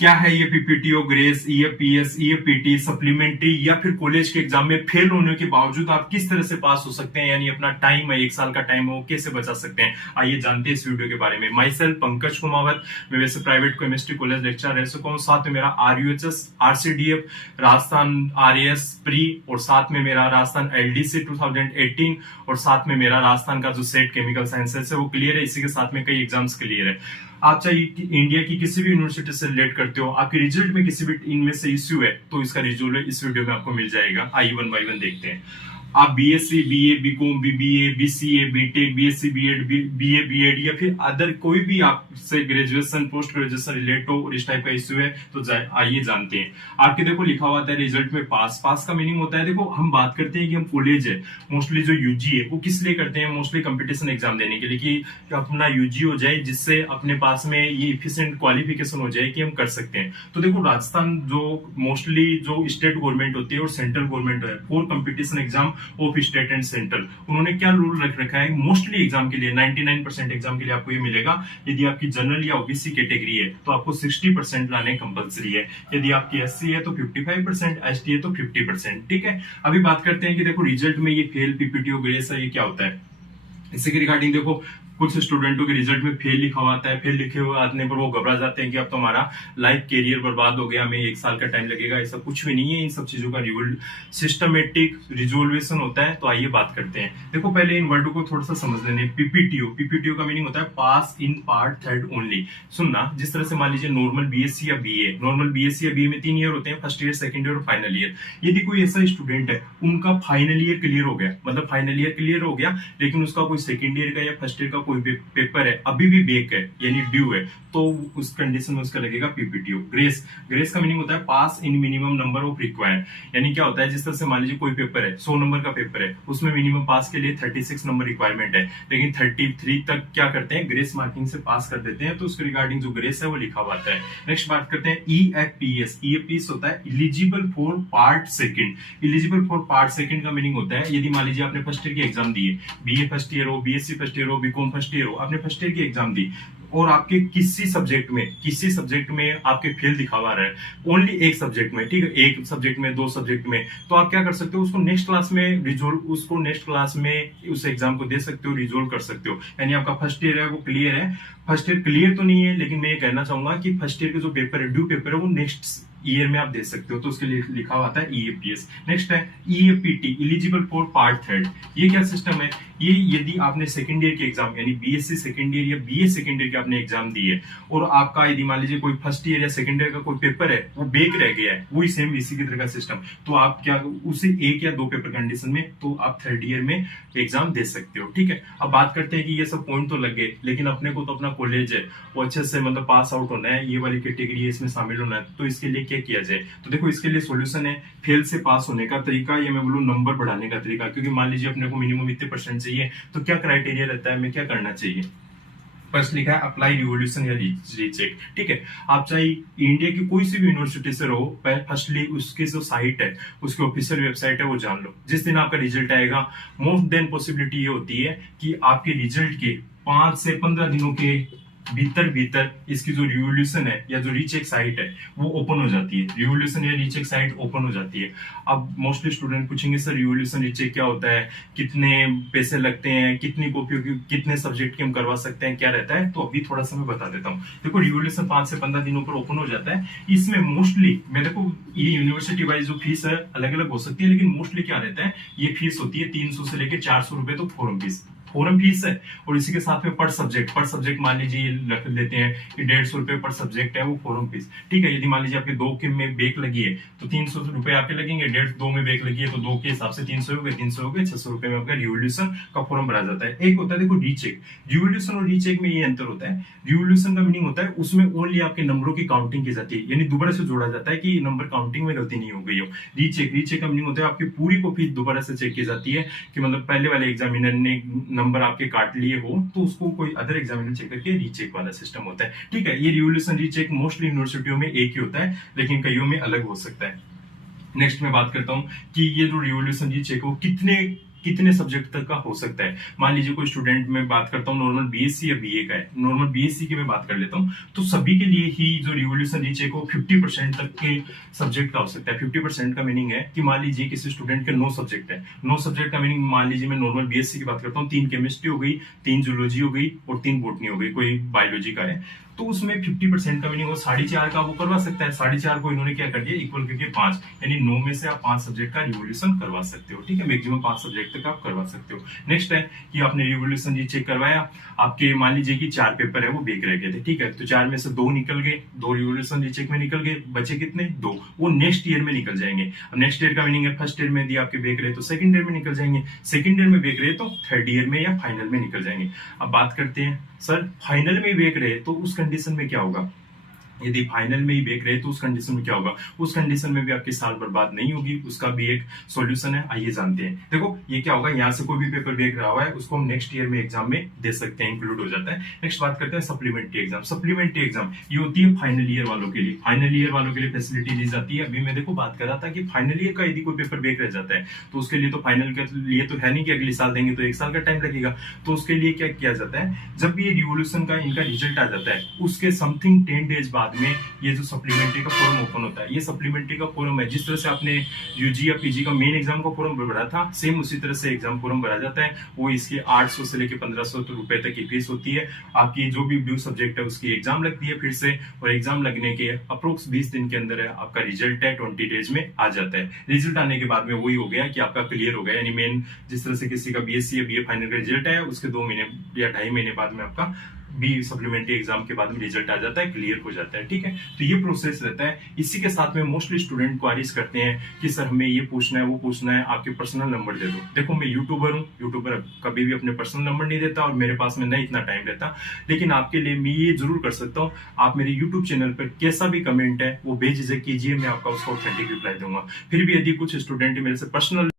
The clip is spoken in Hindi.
क्या है ये पीपीटीओ ग्रेस, ये पीएस, ये पीटी सप्लीमेंट्री या फिर कॉलेज के एग्जाम में फेल होने के बावजूद आप किस तरह से पास हो सकते हैं, यानी अपना टाइम है 1 साल का टाइम है वो कैसे बचा सकते हैं। आइए जानते हैं इस वीडियो के बारे में। माई सेल्फ पंकज कुमावत, मैं वैसे प्राइवेट केमिस्ट्री कॉलेज लेक्चर रह चुका हूँ, साथ में मेरा RUHS, RCDF, Rajasthan RAS pre और साथ में मेरा राजस्थान एलडीसी 2018 और साथ में मेरा राजस्थान का जो सेट केमिकल साइंसेस है वो क्लियर है। इसी के साथ में कई एग्जाम्स क्लियर है। आप चाहे इंडिया की किसी भी यूनिवर्सिटी से रिलेट करते हो, आपके रिजल्ट में किसी भी इनमें से इश्यू है तो इसका रिजल्ट इस वीडियो में आपको मिल जाएगा। आइए 1 बाय 1 देखते हैं। आप BSc, BA, BCom, BBA, BCA, BTech, BSc, BEd, BA, BEd या फिर अदर कोई भी आपसे ग्रेजुएशन पोस्ट ग्रेजुएशन रिलेट हो और इस टाइप का इश्यू है तो आइए जानते हैं। आपके देखो लिखा हुआ था रिजल्ट में पास। पास का मीनिंग होता है, देखो हम बात करते हैं कि हम कॉलेज है मोस्टली जो यूजी है वो किस लिए करते हैं, मोस्टली कंपटीशन एग्जाम देने के लिए कि अपना यूजी हो जाए, जिससे अपने पास में ये इफिशिएंट क्वालिफिकेशन हो जाए कि हम कर सकते हैं। तो देखो राजस्थान जो मोस्टली जो स्टेट गवर्नमेंट होती है और सेंट्रल गवर्नमेंट है for competition exam of state and central, उन्होंने क्या रूल रख रखा है मोस्टली एग्जाम के लिए 99% एग्जाम के लिए आपको ये मिलेगा। यदि आपकी जनरल या ओबीसी कैटेगरी है तो आपको 60% लाने कंपलसरी है। यदि आपकी एससी है तो 55%, एसटी है तो 50%। ठीक है, अभी बात करते हैं कि देखो रिजल्ट में ये फेल, पीपीटीओ ग्रेस है, ये क्या होता है। इसी के रिगार्डिंग देखो कुछ स्टूडेंटों के रिजल्ट में फेल लिखा हुआ आता है। फेल लिखे हुए आने पर वो घबरा जाते हैं कि अब तो हमारा लाइफ कैरियर बर्बाद हो गया, हमें 1 साल का टाइम लगेगा। ऐसा कुछ भी नहीं है, इन सब चीजों का सिस्टमेटिक रिजोल्वेशन होता है। तो आइए बात करते हैं। देखो पहले इन वर्डों को थोड़ा सा समझ लेने। पीपीटीओ, पीपीटीओ का मीनिंग होता है pass in part third only. सुनना, जिस तरह से मान लीजिए नॉर्मल बीएससी या बीए, नॉर्मल बीएससी या बीए में 3 ईयर होते हैं, फर्स्ट ईयर, सेकंड ईयर और फाइनल ईयर। यदि कोई ऐसा स्टूडेंट है उनका फाइनल ईयर क्लियर हो गया, मतलब फाइनल ईयर क्लियर हो गया लेकिन उसका कोई सेकंड ईयर का या फर्स्ट ईयर का कोई पेपर अभी भी बेक है यानी ड्यू है, तो उस कंडीशन में उसका लगेगा पीपीटीओ। ग्रेस, ग्रेस का मीनिंग होता है pass in minimum number of required. यानी क्या होता है, जिस तरह से मान लीजिए कोई पेपर है 100 नंबर का पेपर है, उसमें मिनिमम पास के लिए 36 नंबर रिक्वायरमेंट है, लेकिन 33 तक क्या करते हैं ग्रेस मार्किंग से पास कर देते हैं। तो उसके रिगार्डिंग जो ग्रेस है वो लिखा हुआ आता है। नेक्स्ट बात करते हैं ईएफपीएस। ईएफपीएस होता है eligible for part second. Eligible for part second का मीनिंग होता है, यदि मान लीजिए आपने फर्स्ट ईयर की एग्जाम दी है, बीए फर्स्ट ईयर हो, बीएससी फर्स्ट ईयर हो, बीकॉम फर्स्ट ईयर हो, आपने फर्स्ट ईयर की एग्जाम दी और आपके किसी सब्जेक्ट में आपके फेल दिखा हुआ है, ओनली एक सब्जेक्ट में, ठीक है, एक सब्जेक्ट में, 2 सब्जेक्ट में, तो आप क्या कर सकते हो, उसको नेक्स्ट क्लास में उस एग्जाम को दे सकते हो, रिजोल्व कर सकते हो। यानी आपका फर्स्ट ईयर है वो क्लियर है, फर्स्ट ईयर क्लियर तो नहीं है लेकिन मैं ये कहना चाहूंगा कि फर्स्ट ईयर के जो पेपर है, ड्यू पेपर है, वो नेक्स्ट ईयर में आप दे सकते हो, तो उसके लिए लिखा हुआ था ईएपीएस। नेक्स्ट है ईएपीटी, इलिजिबल फॉर पार्ट थर्ड। ये क्या सिस्टम है, ये यदि आपने सेकंड ईयर की एग्जाम यानी बीएससी सेकंड ईयर या बीए सेकंड ईयर की आपने एग्जाम दी है और आपका यदि मान लीजिए कोई फर्स्ट ईयर या सेकंड ईयर का कोई पेपर है वो बेक रह गया है, वही सेम इसी की तरह का सिस्टम, तो आप क्या उसी 1 या 2 पेपर कंडीशन में तो आप थर्ड ईयर में एग्जाम दे सकते हो। ठीक है, अब बात करते हैं कि ये सब पॉइंट तो लग गए, लेकिन अपने को तो अपना कॉलेज है वो अच्छे से मतलब पास आउट होना है, ये वाली कैटेगरी है इसमें शामिल होना है, तो इसके लिए क्या किया जाए। तो देखो इसके लिए सॉल्यूशन है फेल से पास होने का तरीका, या मैं बोलूं नंबर बढ़ाने का तरीका, क्योंकि मान लीजिए अपने को मिनिमम इतने परसेंट चाहिए, तो क्या क्राइटेरिया रहता है, हमें क्या करना चाहिए। फर्स्ट लिखा है अप्लाई रिवोल्यूशन या रीचेक। ठीक है, आप चाहे इंडिया की कोई सी भी यूनिवर्सिटी से रहो, फर्स्टली उसकी जो साइट है, उसकी ऑफिशियल वेबसाइट है वो जान लो। जिस दिन आपका रिजल्ट आएगा, मोस्ट देन पॉसिबिलिटी ये होती है कि आपके रिजल्ट के 5 से 15 दिनों के भीतर इसकी जो रिवोल्यूशन है या जो रीचेक साइट है वो ओपन हो जाती है। रिवोल्यूशन या रीचेक साइट ओपन हो जाती है। अब मोस्टली स्टूडेंट पूछेंगे सर रिवोल्यूशन रीचेक क्या होता है, कितने पैसे लगते हैं, कितनी कॉपियों की, कितने सब्जेक्ट की हम करवा सकते हैं, क्या रहता है, तो अभी थोड़ा सा मैं बता देता हूँ। देखो रिवोल्यूशन 5 से 15 दिनों पर ओपन हो जाता है। इसमें मोस्टली मैं देखो ये यूनिवर्सिटी वाइज जो फीस है अलग अलग हो सकती है, लेकिन मोस्टली क्या रहता है, ये फीस होती है 300 से लेकर 400 रुपए तो फॉरम फीस है, और इसी के साथ में पर सब्जेक्ट मान लीजिए रख लेते हैं कि 150 रुपए पर सब्जेक्ट है वो फॉरम फीस। ठीक है, यदि मान लीजिए आपके 2 के में बेक लगी है तो 300 रुपए आपके लगेंगे, 2 में बेक लगी है तो 2 के हिसाब से 300 हो गए 600 रुपए में आपका रिवोल्यूशन का फॉरम भरा जाता है। एक होता है देखो रीचेक। रिवोल्यूशन और रीचेक में ये अंतर होता है, रिवोल्यूशन का मीनिंग होता है उसमें ओनली आपके नंबरों की काउंटिंग की जाती है, यानी दोबारा से जोड़ा जाता है कि नंबर काउंटिंग में गलती नहीं हो गई हो। रीचेक का मीनिंग होता है आपकी पूरी कॉपी दोबारा से चेक की जाती है कि मतलब पहले वाले एग्जामिनर ने नंबर आपके काट लिए हो तो उसको कोई अदर एग्जामिनर चेक करके रीचेक वाला सिस्टम होता है। ठीक है, ये रिवोल्यूशन रीचेक मोस्टली यूनिवर्सिटियों में एक ही होता है, लेकिन कईयों में अलग हो सकता है। नेक्स्ट मैं बात करता हूं कि ये जो रिवोल्यूशन रीचेक वो कितने कितने सब्जेक्ट तक का हो सकता है। मान लीजिए कोई स्टूडेंट, मैं बात करता हूँ नॉर्मल बीएससी या बीए का है, नॉर्मल बीएससी की मैं बात कर लेता हूँ, तो सभी के लिए ही जो रिवोल्यूशनरी चेक हो 50% तक के सब्जेक्ट का हो सकता है। 50% का मीनिंग है कि मान लीजिए किसी स्टूडेंट के 9 सब्जेक्ट है, 9 सब्जेक्ट का मीनिंग मान लीजिए मैं नॉर्मल बीएससी की बात करता हूँ, 3 केमिस्ट्री हो गई, 3 जूलॉजी हो गई और 3 बॉटनी हो गई, कोई बायोलॉजी का है, तो उसमें 50% का मीनिंग वो 4.5 का वो करवा सकता है। 4.5 को इन्होंने क्या कर दिया, इक्वल करके 5, यानी 9 में से आप 5 सब्जेक्ट का रिवोल्यूशन करवा सकते हो। ठीक है, मैक्सिमम 5 सब्जेक्ट तक आप करवा सकते हो। नेक्स्ट है कि आपने रिवोल्यूशन जी चेक करवाया, आपके मान लीजिए कि 4 पेपर है वो बेक रह गए थे, ठीक है, तो 4 में से 2 निकल गए, 2 रिवोल्यूशन जी चेक में निकल गए, बचे कितने, 2, वो नेक्स्ट ईयर में निकल जाएंगे। अब नेक्स्ट ईयर का मीनिंग है फर्स्ट ईयर में यदि आपके बेक रहे तो सेकंड ईयर में निकल जाएंगे, सेकंड ईयर में बेक रहे तो थर्ड ईयर में या फाइनल में निकल जाएंगे। अब बात करते हैं सर फाइनल में बेक रहे तो उस कंडीशन में क्या होगा, यदि फाइनल में ही बेक रहे तो उस कंडीशन में क्या होगा, उस कंडीशन में भी आपकी साल बर्बाद नहीं होगी, उसका भी एक सॉल्यूशन है, आइए जानते हैं। देखो ये क्या होगा, यहाँ से कोई भी पेपर बेक रहा हुआ है उसको हम नेक्स्ट ईयर में एग्जाम में दे सकते हैं, इंक्लूड हो जाता है। नेक्स्ट बात करते हैं सप्लीमेंट्री एग्जाम। सप्लीमेंट्री एग्जाम ये होती है फाइनल ईयर वालों के लिए, फाइनल ईयर वालों के लिए फैसिलिटी दी जाती है। अभी मैं देखो बात कर रहा था कि फाइनल ईयर का यदि कोई पेपर बेक रह जाता है तो उसके लिए तो फाइनल के लिए तो है नहीं कि अगले साल देंगे, तो 1 साल का टाइम लगेगा, तो उसके लिए क्या किया जाता है, जब भी ये रिवोल्यूशन का इनका रिजल्ट आ जाता है उसके समथिंग 10 डेज बाद में ये जो सप्लीमेंट्री का फॉर्म ओपन होता है। ये सप्लीमेंट्री का फॉर्म है, जिस तरह से आपने यूजी या पीजी का मेन एग्जाम का फॉर्म भरा था, सेम उसी तरह से एग्जाम फॉर्म भरा जाता है। वो इसके 800 से लेकर 1500 रुपए तक की फीस होती है। आपकी जो भी ब्लू सब्जेक्ट है उसकी एग्जाम लगती है फिर से, और एग्जाम लगने के अप्रोक्स 20 दिन के अंदर है आपका रिजल्ट है 20 डेज में आ जाता है। रिजल्ट आने के बाद में वही हो गया कि आपका क्लियर हो गया, यानी मेन जिस तरह से किसी का बीएससी या बीए फाइनल का रिजल्ट है उसके 2 महीने या 2.5 महीने बाद में आपका बी सप्लीमेंट्री एग्जाम के बाद में रिजल्ट आ जाता है, क्लियर हो जाता है। ठीक है, तो ये प्रोसेस रहता है। इसी के साथ में मोस्टली स्टूडेंट क्वारीज करते हैं कि सर हमें ये पूछना है वो पूछना है, आपके पर्सनल नंबर दे दो। देखो मैं यूट्यूबर हूँ, यूट्यूबर कभी भी अपने पर्सनल नंबर नहीं देता और मेरे पास में नहीं इतना टाइम रहता, लेकिन आपके लिए मैं ये जरूर कर सकता हूँ, आप मेरे यूट्यूब चैनल पर कैसा भी कमेंट है वो बेझिझक कीजिए, मैं आपका उसका ऑथेंटिक रिप्लाई दूंगा। फिर भी यदि कुछ स्टूडेंट मेरे से पर्सनल